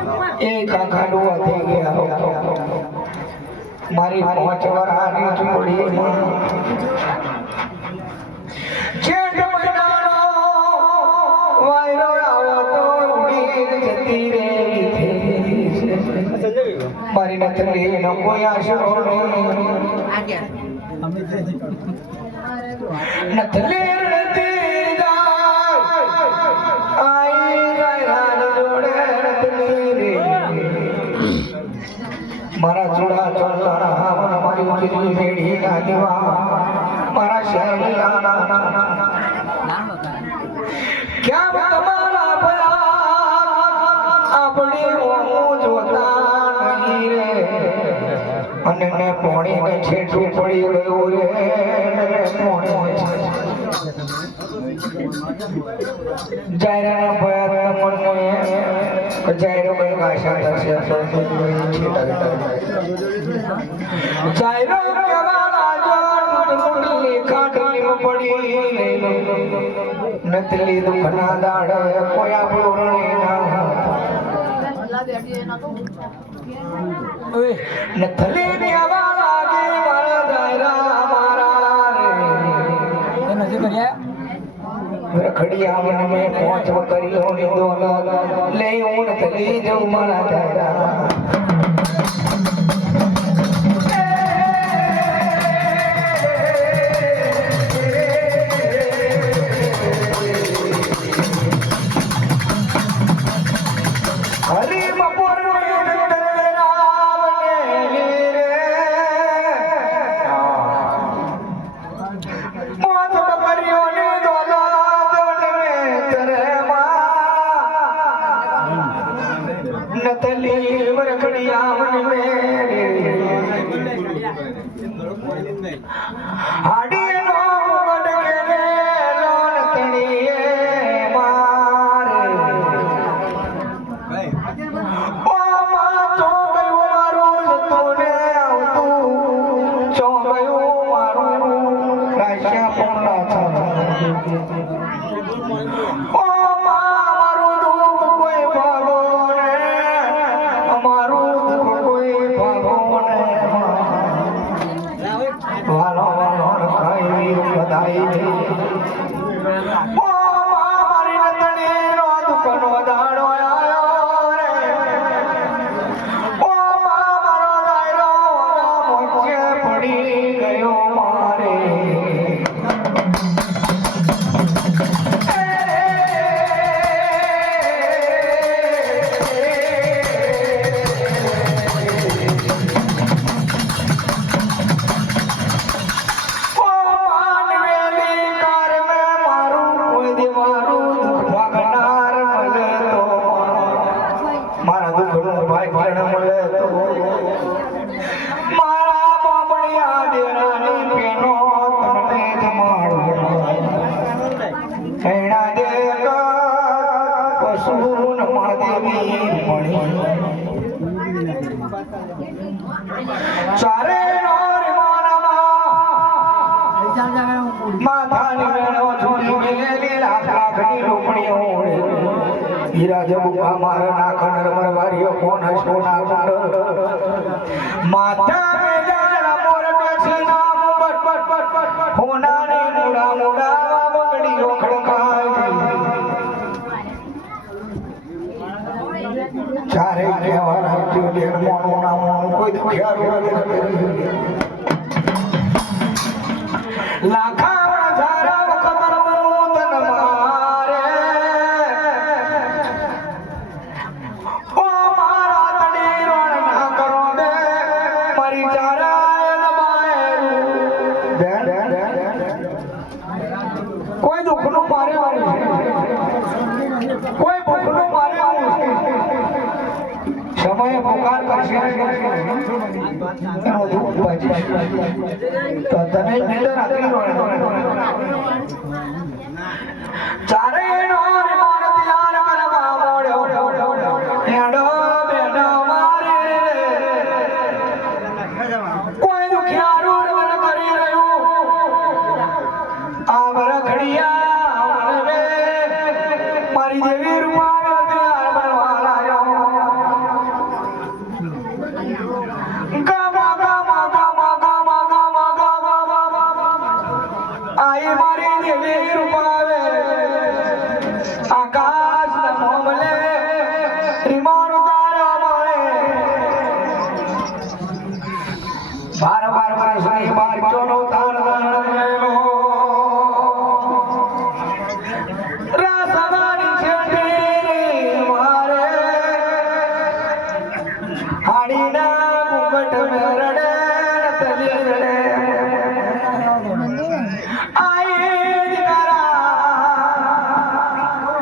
એક આખાડું થઈ ગયા મારી 5 વરાની જોડી જેઠ મહિનાનો વાયરો આવો તો ઉડીને જતી રે મારી નથલી નો કોઈ આશરો નહીં નથલી મારા જોડા ચોળતા મારી ઉજળી મેળી ના દેવા મારા શહેરીના ક્યાં તમારા ભયા આપણે હું જોતા નહીં રે અને ને પોણીને છેટું પડી ગયું રે જાયરા ભયા તમને જાયરો ભાઈ ભાષા થશે જાયરો કેવાના જોડ મુડી ખાટલી પડી નતલી દુખના દાડે કોઈ આપણું રણે ના નતલી દેવા લાગે મારા જાયરા મારા રે નજે કર્યા રખડી આવન મે પહોંચ કર્યો ની દોલ લે હું નતલી જઉં મારા જાયરા હીરા જબુકા મારા નાખણ રમરવારીઓ કોણ સોના માથા મેલા મોર બેસી નામ પટ હોનાની મુડા મુડા બગડીઓ ખડકાય ચારે કેવાના જોડે મોનું નામ કોઈ દુખિયારો નથી લાખા पुकार चारे મારી દેવી રૂપા આકાશની બારચોનો તાર દાણેલો રાસવાની છેડે મારે હાડીના ઘૂંઘટ મેરડે તલી રડે આયે દીકરા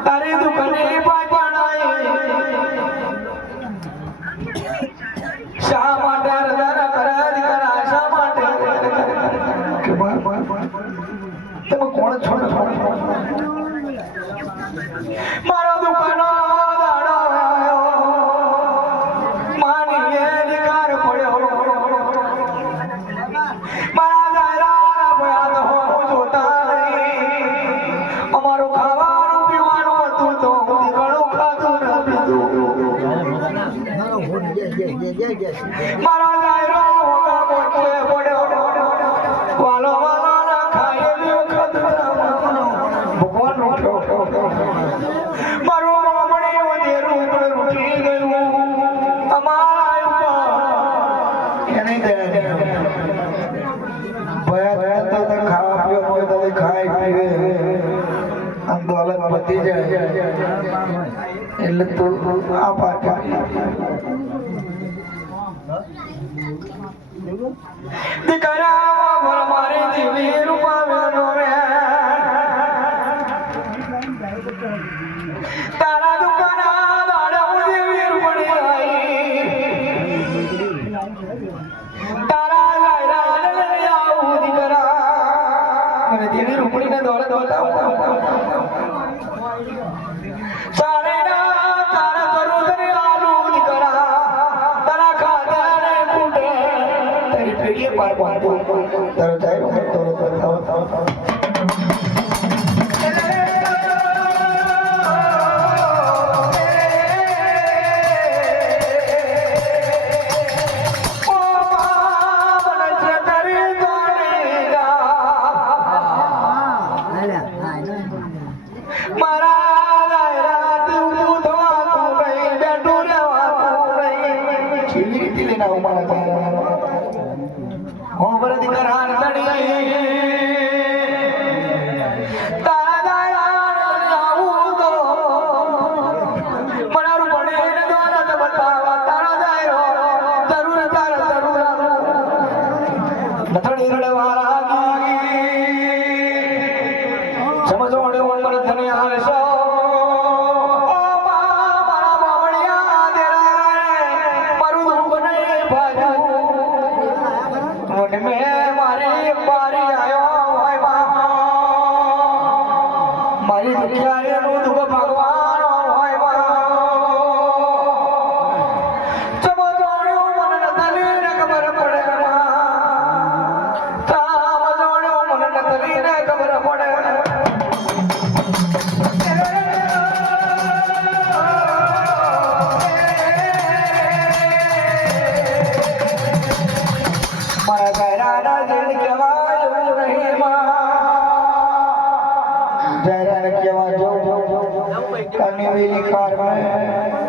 તારી દુકાને પાટણાએ શા માટે હૃદય કરે દીકરા શા માટે તમે કોણ છો મારો દુકાનો દાડો આવ્યો માનીએ નિકાર પડ્યો મારા દાયરા ભયા તો હું જોતા નહીં અમારું ખાવાનું પીવાનું હતું તો હું ઘણું ખાધું ન પીધું મારા દાયરો મોટે પડ્યો વાલો વાલો ના ખાય વખત ભગવાન મારું મામણી વધેરું પણ રૂઠી ગયું અમારા એની ભયા તો ખાવા પીવા હોય તો ખાઈ પીવે આમ દોલત પતી જાય એટલે તું આ પાટા દીકરા મારી દેવી રૂપાવેલો રે તારા દુકાના દાડા હું દેવી રૂપડી આવી તારા ગાયરા લઈ આવું દીકરા મને દેવી રૂપડીને દોડે દોડાવું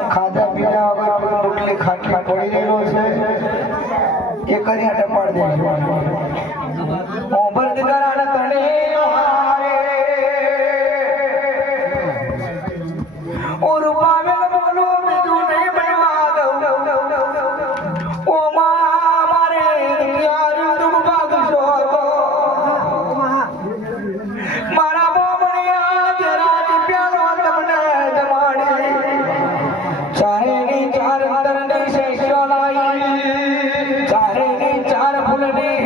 ખાધા પીધા વગર રોટલી ખાટલા પડી રહેલો છે એ કરી આટે પાડી દેજો ઓભર દીકરાને તણે ઓ રૂપાવેલ બોલો બીજું નહીં બનવા દઉં ઓ મારે યાર દુઃખ ભાગશો તો મારા બોમણિયા જરા પ્યાલો તમને જમાડી ચારેની ચાર અંદરની શેષો લાઈ ચારેની ચાર ફૂલની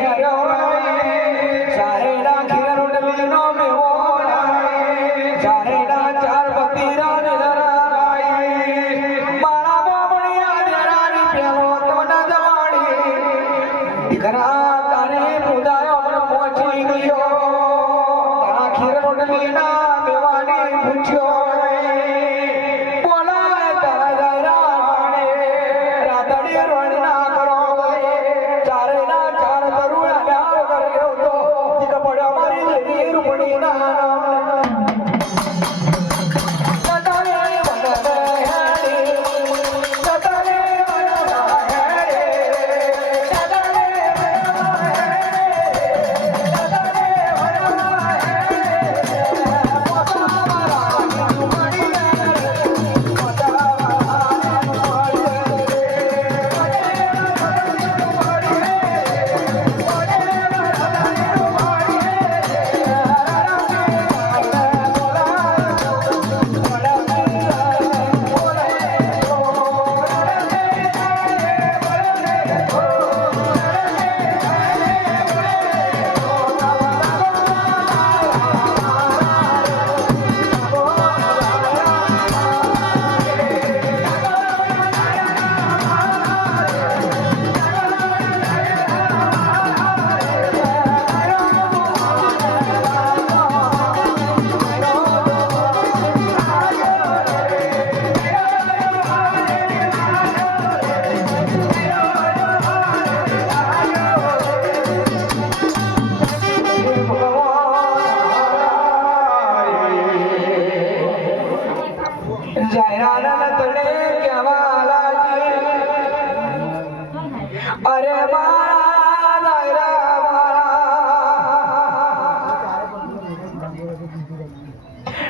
અરે મારા દાયરા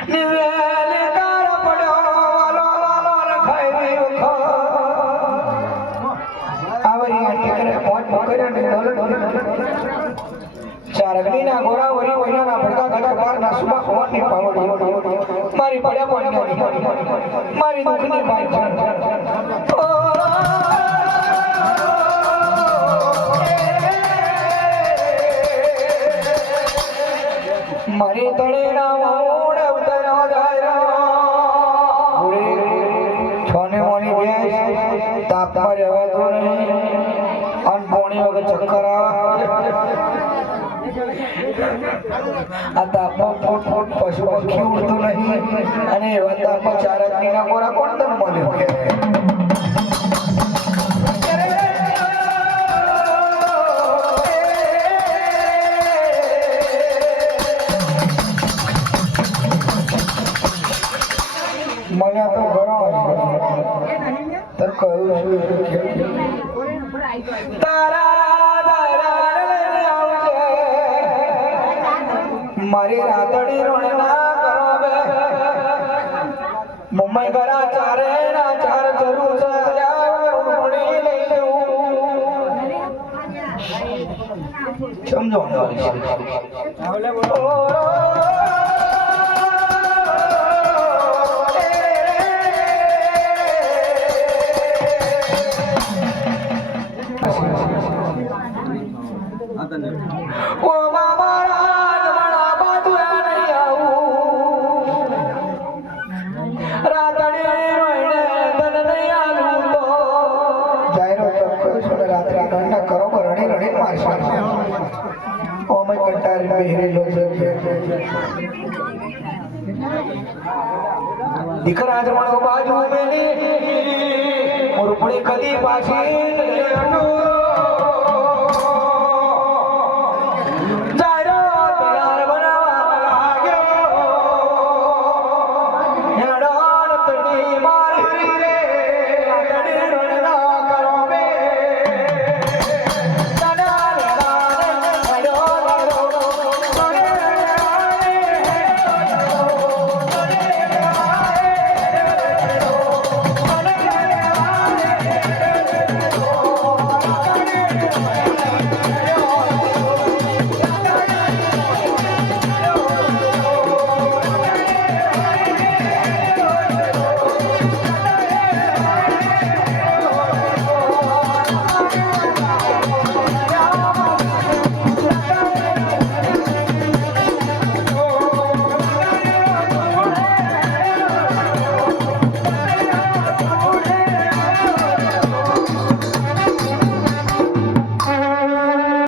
નિવેલે કાર પડ્યો વાલો વાલો લખાઈ વખો આવરી ઠીકરે પહોંચ પકડ્યો ને ચાર અગ્નિના ગોરા વરી મહિનાના ભડકા ગટ બારના સુબા ખોવાની પાવડી મારી પડ્યા પડ્યા મારી દુખની ભાઈ મારી તળેના મોડ ઉતરવા જાય છોને મોની બેસ તાપમાં રહેવાતો નહીં અનપોણી વગર ચક્કર આ તાપમાં ફૂટ ફૂટ પશુ પક્ષી ઉડતું નહીં અને એવા તાપમાં ચાર અગ્નિના ગોરા કોણ તને મળ્યો મને તો ઘણો તર કહ્યું મારી રાતડી રણના કરાવે મુંબઈ ગરા ચારે ના ચાર જરૂર સમજો ઓ મામા રાજ મણા બાદુરા નહીં આવું રાતડી રોઈને તન નહીં આવું તો જાયરો ચોક્કસ અને રાત્રે ગણના કરો રણી રણી મારશે ઓ મે કંટારી બેહરેલો છે દીકરા જમણો બાજુ મેલી મુરપડી કદી પાછી